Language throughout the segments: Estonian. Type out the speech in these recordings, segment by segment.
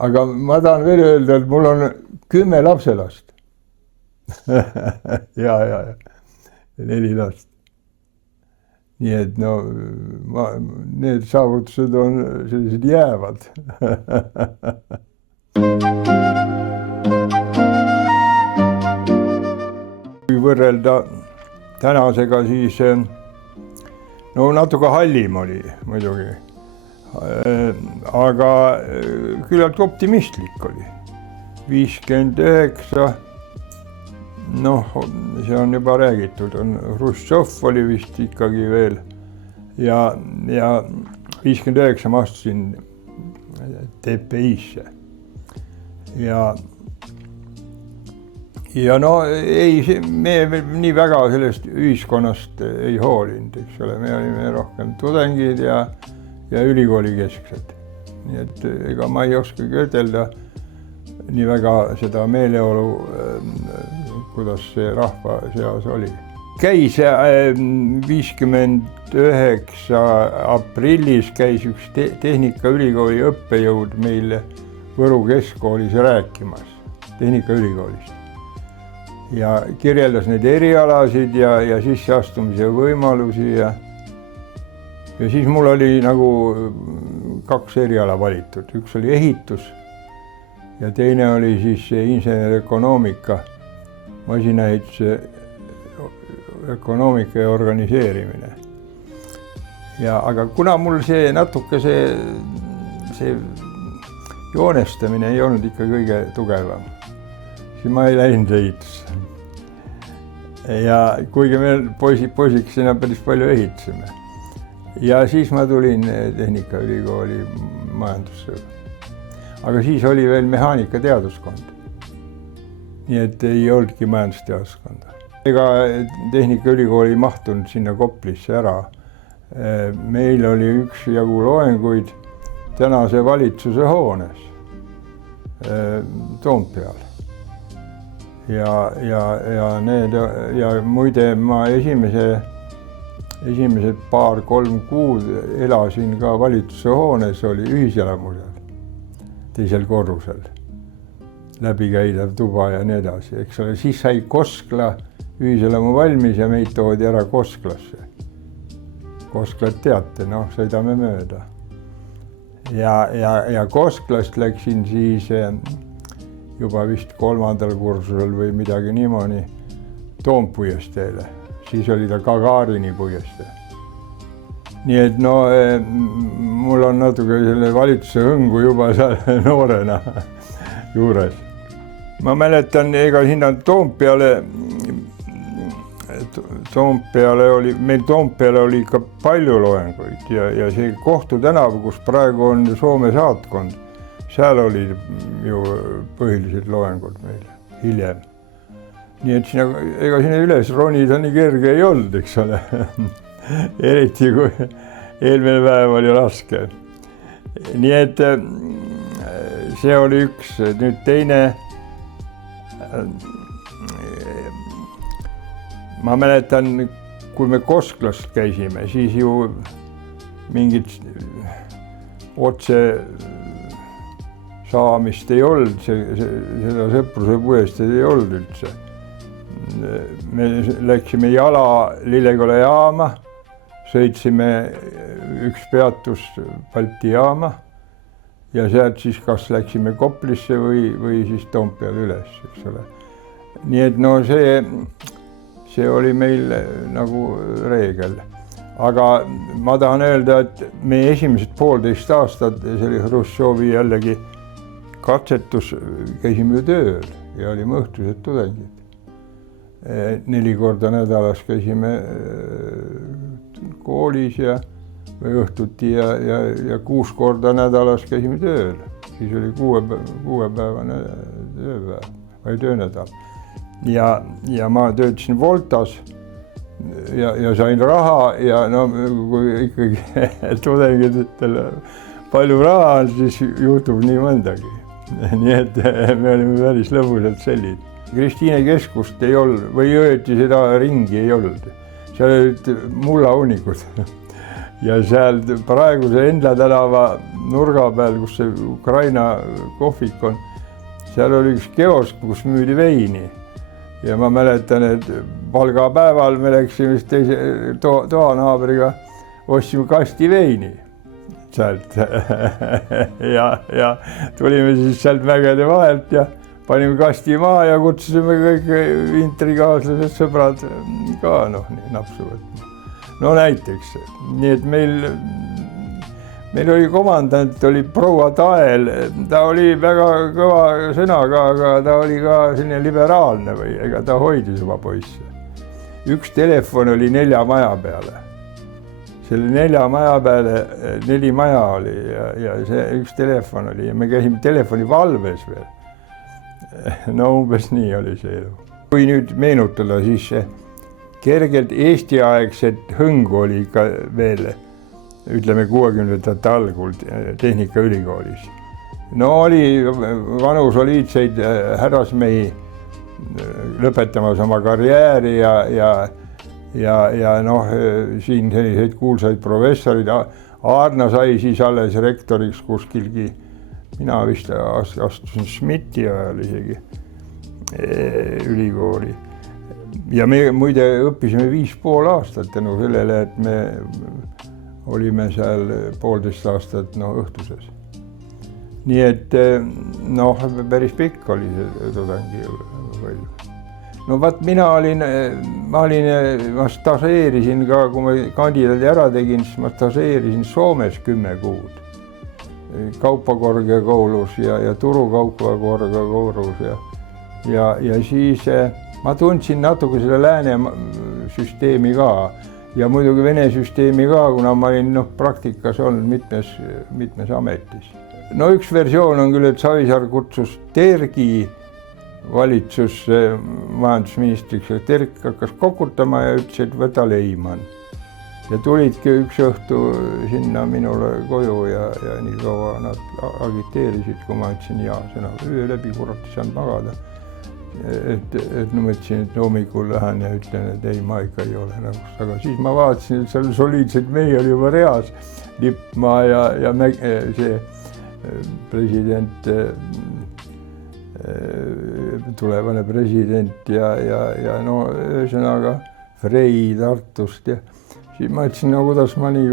aga ma tahan veel öelda, et mul on 10 lapselast. ja 4 last. Nii et no need saavutused on sellised jäävad. Kui võrrelda tänasega, siis no natuke hallim oli muidugi, aga küllalt optimistlik oli. 59, noh, see on juba räägitud, Hruštšov oli vist ikkagi veel ja 59 ma astusin TPI-sse ja no ei, me nii väga sellest ühiskonnast ei hoolinud, eks ole, me olime rohkem tudengid ja ülikooli kesksed. Nii et ega ma ei oskagi ütelda nii väga seda meeleolu, kuidas see rahva seas oli. Käis 59 aprillis käis üks Tehnikaülikooli õppejõud meil Võru keskkoolis rääkimas, Tehnikaülikoolist. Ja kirjeldas neid erialasid ja sisseastumise võimalusi ja siis mul oli nagu 2 eriala valitud. Üks oli ehitus ja teine oli siis insenerökonoomika, masinaehituse ökonoomika ja organiseerimine. Aga kuna mul see natuke see joonestamine ei olnud ikka kõige tugevam, siis ma ei läinud ehitusse. Ja kuigi me poisikesena päris palju ehitasime. Ja siis ma tulin Tehnikaülikooli majandusse. Aga siis oli veel mehaanikateaduskond. Nii et ei olnudki majandusteaduskonda. Ega Tehnikaülikooli ei mahtunud sinna Koplisse ära. Meil oli üksjagu loenguid tänase valitsuse hoones Toompeal. Ja muide ma esimesed 2-3 kuud elasin ka valitsuse hoones, oli ühiselamusel, teisel korrusel, läbikäidav tuba ja nii edasi. Eks ole, siis sai Koskla ühiselamu valmis ja meid toodi ära Kosklasse. Kosklat teate, noh, sõidame mööda. Ja Kosklast läksin siis juba vist 3. kursusel või midagi niimoodi Toompuiesteele. Siis oli ta Gagarini puiestee. Nii et no mul on natuke selle valitsuse hõngu juba seal noorena juures. Ma mäletan, ega sinna meil Toompeale oli ikka palju loenguid ja see Kohtu tänav, kus praegu on Soome saatkond, seal olid ju põhilised loengud meil hiljem. Nii et ega sinna üles ronida nii kerge ei olnud, eks ole. Eriti kui eelmine päev oli raske. Nii et see oli üks. Nüüd teine, ma mäletan, kui me Kosklast käisime, siis ju mingit otse saamist ei olnud, seda Sõpruse puiesteed ei olnud üldse. Me läksime jala Lilleküla jaama, sõitsime üks peatus Balti jaama ja sealt siis kas läksime Koplisse või siis Toompeale üles, eks ole. Nii et no see oli meil nagu reegel. Aga ma tahan öelda, et meie esimesed 1,5 aastat, see oli Hruštšovi jällegi katsetus, käisime ju tööl ja olime õhtused tudengid. 4 korda nädalas käisime koolis või õhtuti ja 6 korda nädalas käisime tööl. Siis oli 6-päevane tööpäev või töönädal. Ja ma töötasin Voltas ja sain raha ja no kui ikkagi tudengidel palju raha on, siis juhtub nii mõndagi. Nii et me olime päris lõbusad sellid. Kristiine keskust ei olnud või õieti seda ringi ei olnud. Seal olid mullahunnikud ja seal praeguse Endla tänava nurga peal, kus see Ukraina kohvik on, seal oli üks kiosk, kus müüdi veini. Ja ma mäletan, et palgapäeval me läksime teise toanaabriga, ostsime kasti veini sealt ja tulime siis sealt mägede vahelt ja panime kasti maha ja kutsusime kõik intrikaaslased sõbrad ka napsu võtma. No näiteks, nii et meil oli komandant, oli proua Tael, ta oli väga kõva sõnaga, aga ta oli ka selline liberaalne või ega ta hoidis oma poisse. Üks telefon oli 4 maja peale. Selle 4 maja peale 4 maja oli ja see üks telefon oli ja me käisime telefoni valves veel. No umbes nii oli see elu. Kui nüüd meenutada, siis kergelt Eesti-aegset hõngu oli ikka veel, ütleme 60-ndate algul Tehnikaülikoolis. No oli vanu soliidseid härrasmehi lõpetamas oma karjääri ja siin selliseid kuulsaid professorid. Aarna sai siis alles rektoriks kuskilgi, mina vist astusin Schmidti ajal isegi ülikooli. Ja me muide õppisime 5,5 aastat tänu sellele, et me olime seal 1,5 aastat õhtuses. Nii et päris pikk oli see tudengi palju. No vaat ma stažeerisin ka, kui ma kandidaadi ära tegin, siis ma stažeerisin Soomes 10 kuud. Kaupakorkeakoulus ja Turu kaupakorkeakoulus ja siis ma tundsin natuke selle lääne süsteemi ka ja muidugi Vene süsteemi ka, kuna ma olin praktikas olnud mitmes ametis. No üks versioon on küll, et Savisaar kutsus Tergi valitsusse majandusministriks ja Terk hakkas kokutama ja ütles, et võta Leiman. Ja tulidki üks õhtu sinna minule koju ja nii kaua nad agiteerisid, kui ma ütlesin jaa, sõna öö läbi kurat ei saanud magada. Et mõtlesin, et hommikul lähen ja ütlen, et ei, ma ikka ei ole nõus. Aga siis ma vaatasin, et seal soliidselt mehi oli juba reas, Lippmaa ja see president, tulevane president ja ühesõnaga Frey Tartust ja siis ma ütlesin, no kuidas ma nii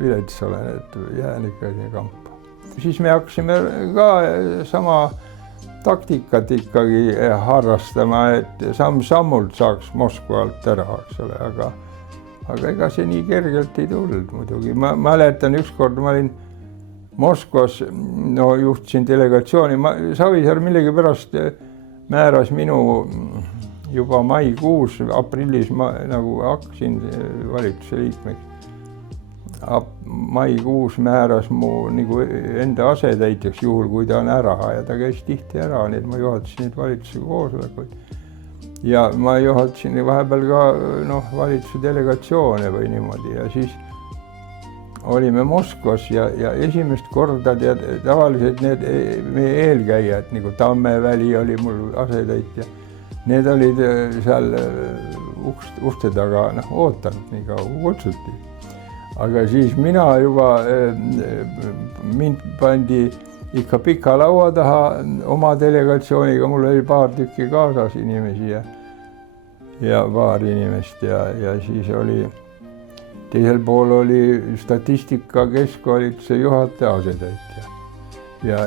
vilets olen, et jään ikka kampa. Siis me hakkasime ka sama taktikat ikkagi harrastama, et samm-sammult saaks Moskva alt ära, aga ega see nii kergelt ei tulnud muidugi. Ma mäletan ükskord, ma olin Moskvas, juhtisin delegatsiooni, Savisaar millegipärast määras minu juba maikuus, aprillis ma nagu hakkasin valitsuse liikmeks. Maikuus määras mu nagu enda asetäitjaks juhul, kui ta on ära ja ta käis tihti ära, nii et ma juhatasin neid valitsuse koosolekuid. Ja ma juhatasin vahepeal ka valitsuse delegatsioone või niimoodi ja siis olime Moskvas ja esimest korda tavaliselt need meie eelkäijad, nagu Tammeväli oli mul asetäitja, need olid seal uste taga ootanud, nii kaua kutsuti. Aga siis mina juba, mind pandi ikka pika laua taha oma delegatsiooniga, mul oli paar tükki kaasas inimesi ja paar inimest ja siis oli, teisel pool oli statistika keskvalitsuse juhataja asetäitja. Ja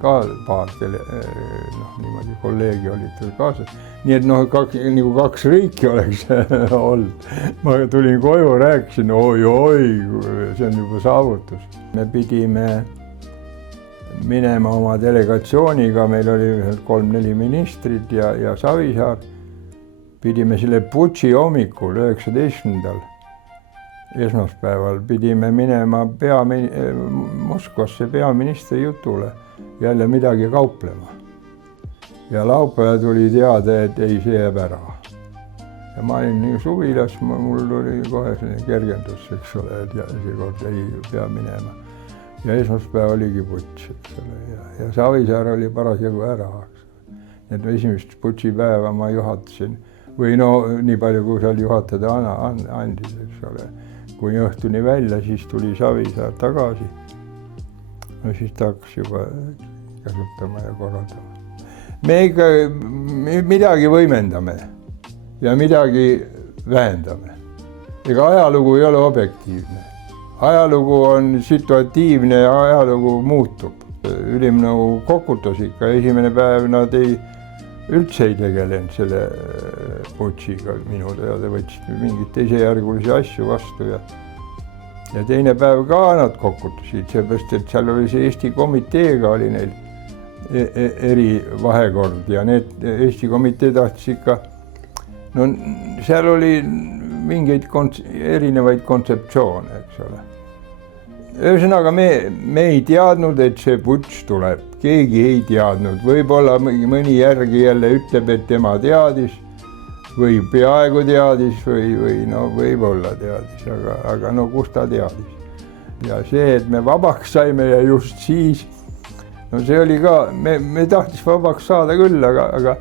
ka paar niimoodi kolleegi olid tal kaasas. Nii et nagu 2 riiki oleks olnud. Ma tulin koju, rääkisin, oi, see on juba saavutus. Me pidime minema oma delegatsiooniga, meil oli 3-4 ministrit ja Savisaar. Pidime selle Putši hommikul 19. esmaspäeval pidime minema Moskvasse peaministri jutule jälle midagi kauplema. Ja laupäeval tuli teada, et ei, see jääb ära. Ja ma olin nii suvilas, mul oli kohe selline kergendus, eks ole, et seekord ei pea minema. Ja esmaspäev oligi Putš, eks ole, ja Savisaar oli parasjagu ära. Need esimest Putši päeva ma juhatasin või no nii palju, kui seal juhatada andis, eks ole. Kuni õhtuni välja, siis tuli Savisaar tagasi. No siis ta hakkas juba kasutama ja korraldama. Me ikka midagi võimendame ja midagi vähendame. Ega ajalugu ei ole objektiivne. Ajalugu on situatiivne ja ajalugu muutub. Ülimnõu kokutas ikka, esimene päev nad üldse ei tegelenud selle putšiga minu teada, võtsid mingid teisejärgulisi asju vastu ja teine päev ka nad kokutasid, seepärast, et seal oli see Eesti komiteega oli neil eri vahekord ja need Eesti komitee tahtis ikka, no seal oli mingeid erinevaid kontseptsioone, eks ole. Ühesõnaga me ei teadnud, et see putš tuleb, keegi ei teadnud, võib-olla mõni järgi jälle ütleb, et tema teadis või peaaegu teadis või no võib-olla teadis, aga no kus ta teadis. Ja see, et me vabaks saime ja just siis, no see oli ka, me tahtis vabaks saada küll, aga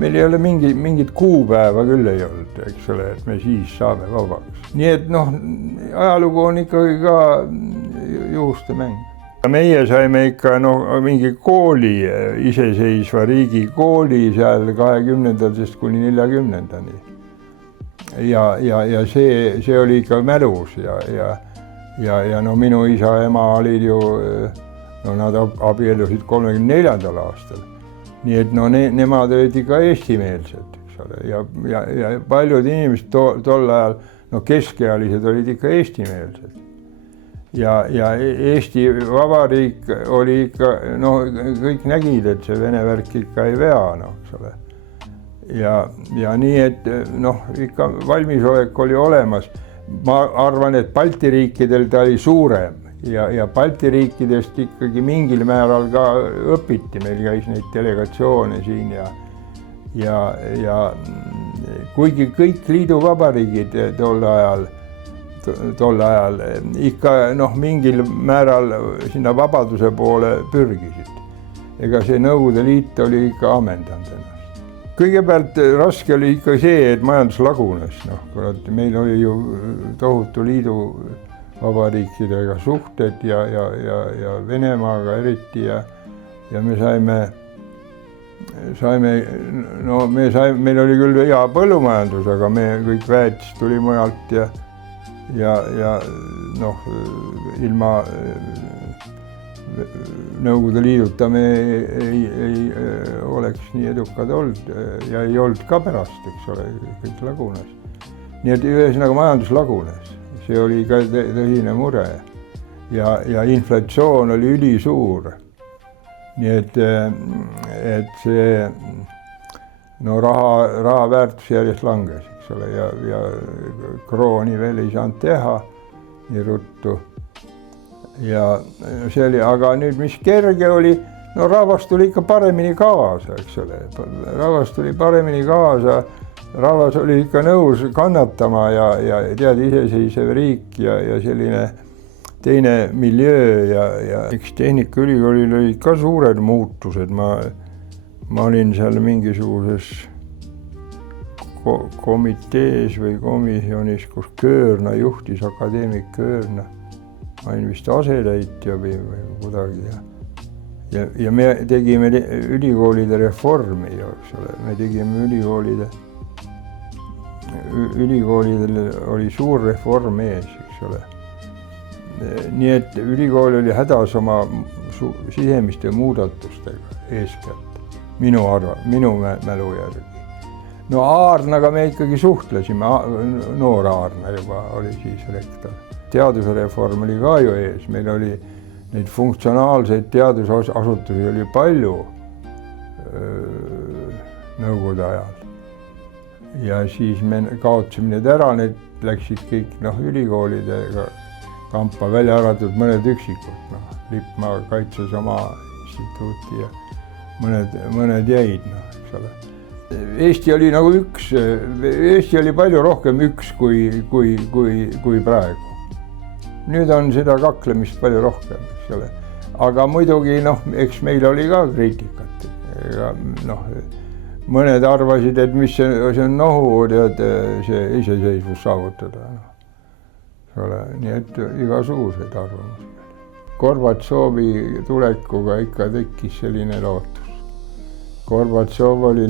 meil ei ole mingit kuupäeva küll ei olnud, eks ole, et me siis saame vabaks. Nii et noh, ajalugu on ikkagi ka juhuste mäng. Meie saime ikka mingi kooli, iseseisva riigi kooli seal 20. kuni 40. Ja see oli ikka mälus ja no minu isa ja ema olid ju, no nad abielusid 34. aastal. Nii et no nemad olid ikka eestimeelsed, eks ole, ja paljud inimesed tol ajal, no keskealised olid ikka eestimeelsed. Ja Eesti Vabariik oli ikka, no kõik nägid, et see Vene värk ikka ei vea, no, eks ole. Ja nii, et noh, ikka valmisolek oli olemas. Ma arvan, et Balti riikidel ta oli suurem ja Balti riikidest ikkagi mingil määral ka õpiti, meil käis neid delegatsioone siin ja kuigi kõik liiduvabariigid tol ajal ikka mingil määral sinna vabaduse poole pürgisid. Ega see Nõukogude Liit oli ikka ammendanud ennast. Kõigepealt raske oli ikka see, et majandus lagunes. Meil oli ju tohutu liiduvabariikidega suhted ja Venemaaga eriti ja me meil oli küll hea põllumajandus, aga me kõik väetis tuli mujalt ja ilma Nõukogude Liiduta me ei oleks nii edukad olnud ja ei olnud ka pärast, eks ole, kõik lagunes. Nii et ühesõnaga majandus lagunes, see oli ka tõsine mure ja inflatsioon oli ülisuur. Nii et see raha väärtus järjest langes, eks ole, ja krooni veel ei saanud teha nii ruttu. Ja see oli, aga nüüd mis kerge oli, no rahvas tuli ikka paremini kaasa, eks ole. Rahvas tuli paremini kaasa, rahvas oli ikka nõus kannatama ja tead iseseisev riik ja selline teine miljöö ja üks Tehnikaülikoolil olid ka suured muutused. Ma olin seal mingisuguses komitees või komisjonis, kus Köörna juhtis, akadeemik Köörna. Ma olin vist asetäitja või kuidagi ja me tegime ülikoolide reformi, eks ole. Me tegime ülikoolidel oli suur reform ees, eks ole. Nii et ülikool oli hädas oma sisemiste muudatustega eeskätt, minu mälu järgi. No Aarnaga me ikkagi suhtlesime, noor Aarna juba oli siis rektor. Teadusreform oli ka ju ees, meil oli neid funktsionaalseid teadusasutusi oli palju Nõukogude ajal. Ja siis me kaotasime need ära, need läksid kõik ülikoolidega kampa, välja arvatud mõned üksikud. Lippmaa kaitses oma instituuti ja mõned jäid, eks ole. Eesti oli nagu üks, Eesti oli palju rohkem üks kui praegu. Nüüd on seda kaklemist palju rohkem, eks ole. Aga muidugi, eks meil oli ka kriitikat. mõned arvasid, et mis see on nohu, tead, see iseseisvus saavutada. Nii et igasuguseid arvamusi. Gorbatšovi tulekuga ikka tekkis selline lootus. Gorbatšov oli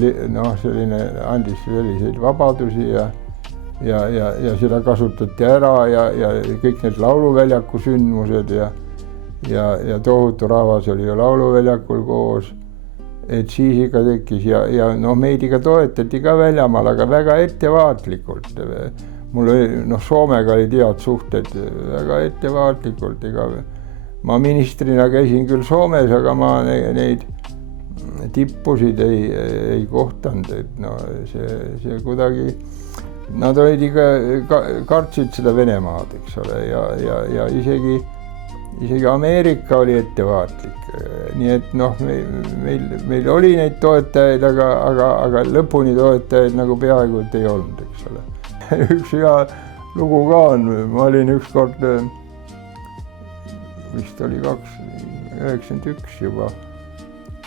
selline, andis selliseid vabadusi ja seda kasutati ära ja kõik need lauluväljaku sündmused ja tohutu rahvas oli ju lauluväljakul koos. Et siis ikka tekkis ja meid ikka toetati ka väljamaal, aga väga ettevaatlikult. Mul oli, Soomega oli head suhted väga ettevaatlikult. Ma ministrina käisin küll Soomes, aga ma neid tippusid ei kohtanud. See kuidagi, nad olid ikka, kartsid seda Venemaad, eks ole, ja isegi Ameerika oli ettevaatlik. Nii et meil oli neid toetajaid, aga lõpuni toetajaid nagu peaaegu ei olnud, eks ole. Üks hea lugu ka on, ma olin ükskord, vist oli 91 juba,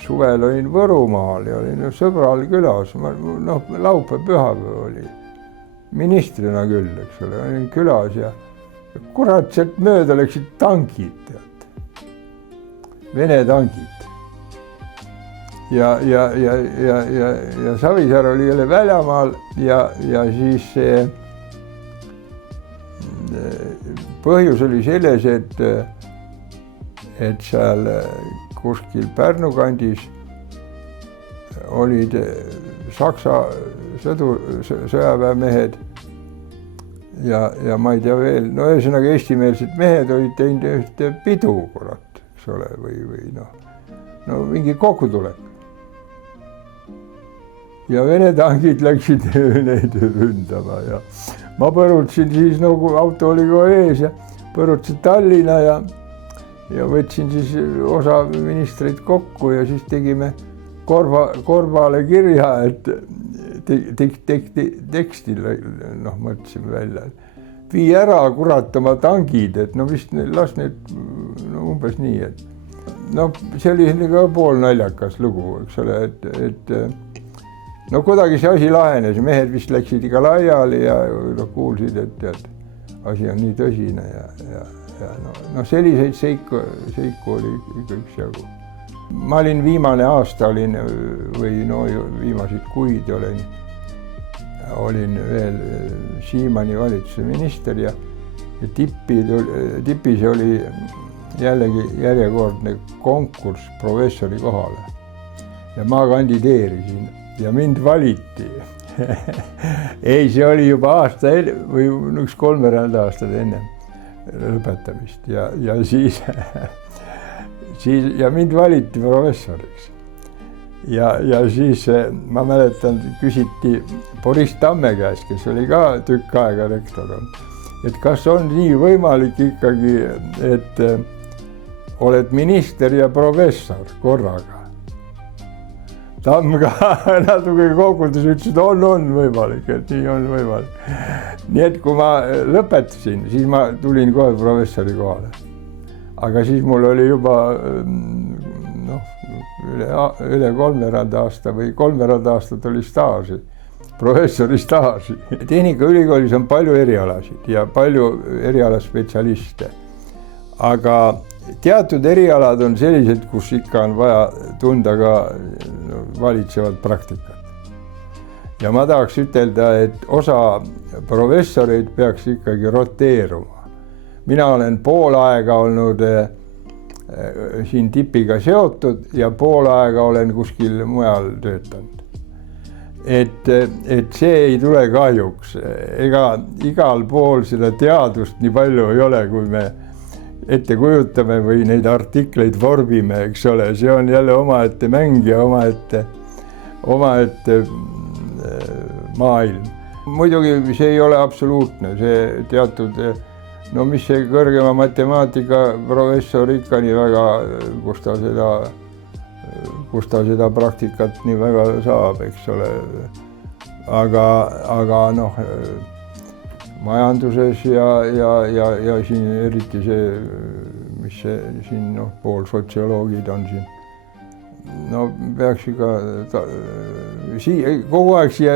suvel olin Võrumaal ja olin sõbral külas, laupäev pühapäev oli, ministrina küll, eks ole, olin külas ja kurat, sealt mööda läksid tankid, tead. Vene tankid. Ja Savisaar oli jälle väljamaal ja siis põhjus oli selles, et seal kuskil Pärnu kandis olid Saksa sõjaväemehed ja ma ei tea veel, ühesõnaga eestimeelsed mehed olid teinud ühte pidu, kurat, eks ole, või mingi kokkutulek. Ja Vene tangid läksid neid ründama ja ma põrutasin siis, auto oli kohe ees ja põrutasin Tallinna ja võtsin siis osa ministreid kokku ja siis tegime Korbale kirja, et tekstil, mõtlesime välja, et vii ära, kurat, oma tangid, et vist las need umbes nii, et see oli ka pool naljakas lugu, eks ole, et kuidagi see asi lahenes, mehed vist läksid ikka laiali ja kuulsid, et asi on nii tõsine ja selliseid seiku oli ikka üksjagu. Ma olin viimane aasta viimaseid kuid olin veel Siimanni valitsuse minister ja tipis oli jällegi järjekordne konkurss professori kohale. Ja ma kandideerisin ja mind valiti. Ei, see oli juba aasta või üks 3 aastat enne lõpetamist ja siis ja mind valiti professoriks. Ja siis ma mäletan, küsiti Boris Tamme käest, kes oli ka tükk aega rektor, et kas on nii võimalik ikkagi, et oled minister ja professor korraga. Tamm ka natuke kogutas, ütles, et on võimalik, et nii on võimalik. Nii et kui ma lõpetasin, siis ma tulin kohe professori kohale. Aga siis mul oli juba üle 3 aasta või 3 aastat oli staaži, professori staaži. Tehnikaülikoolis on palju erialasid ja palju erialaspetsialiste. Aga teatud erialad on sellised, kus ikka on vaja tunda ka valitsevat praktikat. Ja ma tahaks ütelda, et osa professoreid peaks ikkagi roteeruma. Mina olen pool aega olnud siin tipiga seotud ja pool aega olen kuskil mujal töötanud. Et see ei tule kahjuks. Ega igal pool seda teadust nii palju ei ole, kui me ette kujutame või neid artikleid vormime, eks ole. See on jälle omaette mäng ja omaette maailm. Muidugi see ei ole absoluutne, see teatud mis see kõrgema matemaatika professor ikka nii väga, kus ta seda praktikat nii väga saab, eks ole. Aga majanduses ja siin eriti see, mis see siin pool sotsioloogid on siin, peaks ikka kogu aeg siia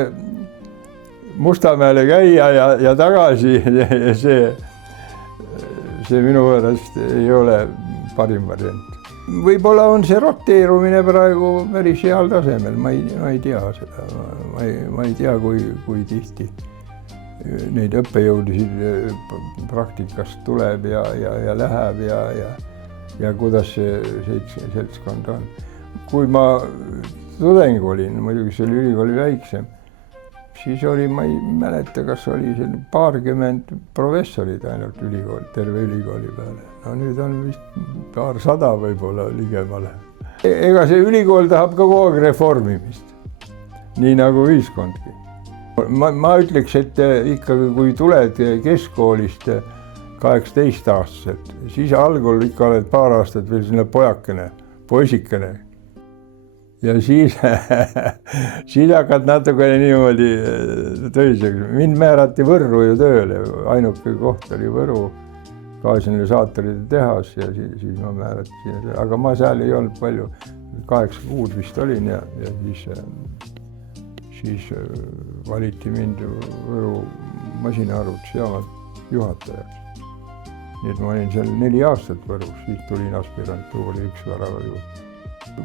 Mustamäele käia ja tagasi see minu võõrast ei ole parim variant. Võib-olla on see roteerumine praegu päris heal tasemel, ma ei tea seda, ma ei tea, kui tihti neid õppejõudusid praktikast tuleb ja läheb ja kuidas see seltskond on. Kui ma tudeng olin, muidugi see oli ülikooli väiksem, siis oli, ma ei mäleta, kas oli paarkümmend professorid ainult terve ülikooli peale. No nüüd on vist paarsada võib-olla ligemale. Ega see ülikool tahab ka kogu aeg reformimist, nii nagu ühiskondki. Ma ütleks, et ikkagi kui tuled keskkoolist 18-aastaselt, siis algul ikka oled paar aastat veel sinna poisikene. Ja siis hakkad natukene niimoodi tõiseks. Mind määrati Võrru ju tööle, ainuke koht oli Võru gaasinisaatorite tehas ja siis ma määrati sinna. Aga ma seal ei olnud palju, 8 kuud vist olin ja siis valiti mind Võru masinaarvutusjaama juhatajaks. Nii et ma olin seal 4 aastat Võrus, siis tulin aspirantuuri 1 värava juurde.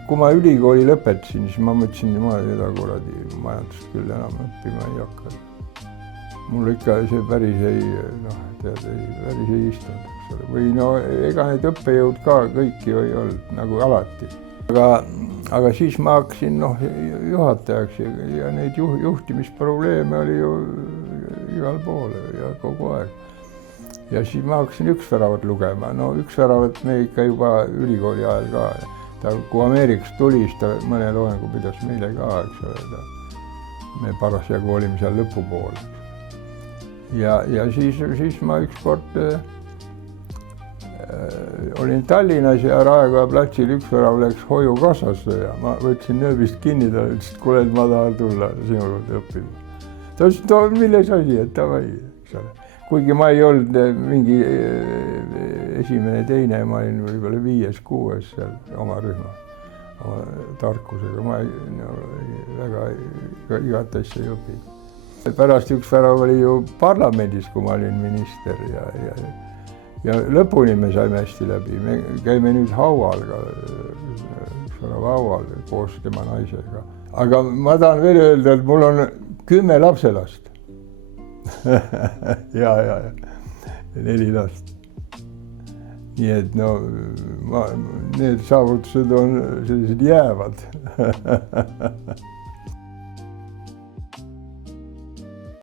Kui ma ülikooli lõpetasin, siis ma mõtlesin, ma seda kuradi majandust küll enam õppima ei hakka. Mul ikka see päris ei istunud, eks ole. Või ega need õppejõud ka kõik ju ei olnud, nagu alati. Aga siis ma hakkasin juhatajaks ja neid juhtimisprobleeme oli ju igal pool ja kogu aeg. Ja siis ma hakkasin 1 väravat lugema. 1 väravat me ikka juba ülikooli ajal ka. Kui Ameerikast tuli, siis ta mõne loengu pidas meile ka, eks ole. Me parasjagu olime seal lõpupool. Ja siis ma ükskord olin Tallinnas ja Raekoja platsil 1 värav läks hoiukassasse ja ma võtsin nööbist kinni, ta ütles, et kuule, ma tahan tulla sinu juurde õppima. Ta ütles, et milles asi, et tavai, eks ole. Kuigi ma ei olnud mingi esimene, teine, ma olin võib-olla 5., 6. seal oma rühma, oma tarkusega. Ma väga igat asja ei õpinud. Pärast 1 värav oli ju parlamendis, kui ma olin minister ja lõpuni me saime hästi läbi. Me käime nüüd haual ka, 1 värav haual koos tema naisega. Aga ma tahan veel öelda, et mul on 10 lapselast. ja 4 last. Nii et need saavutused on sellised jäävad.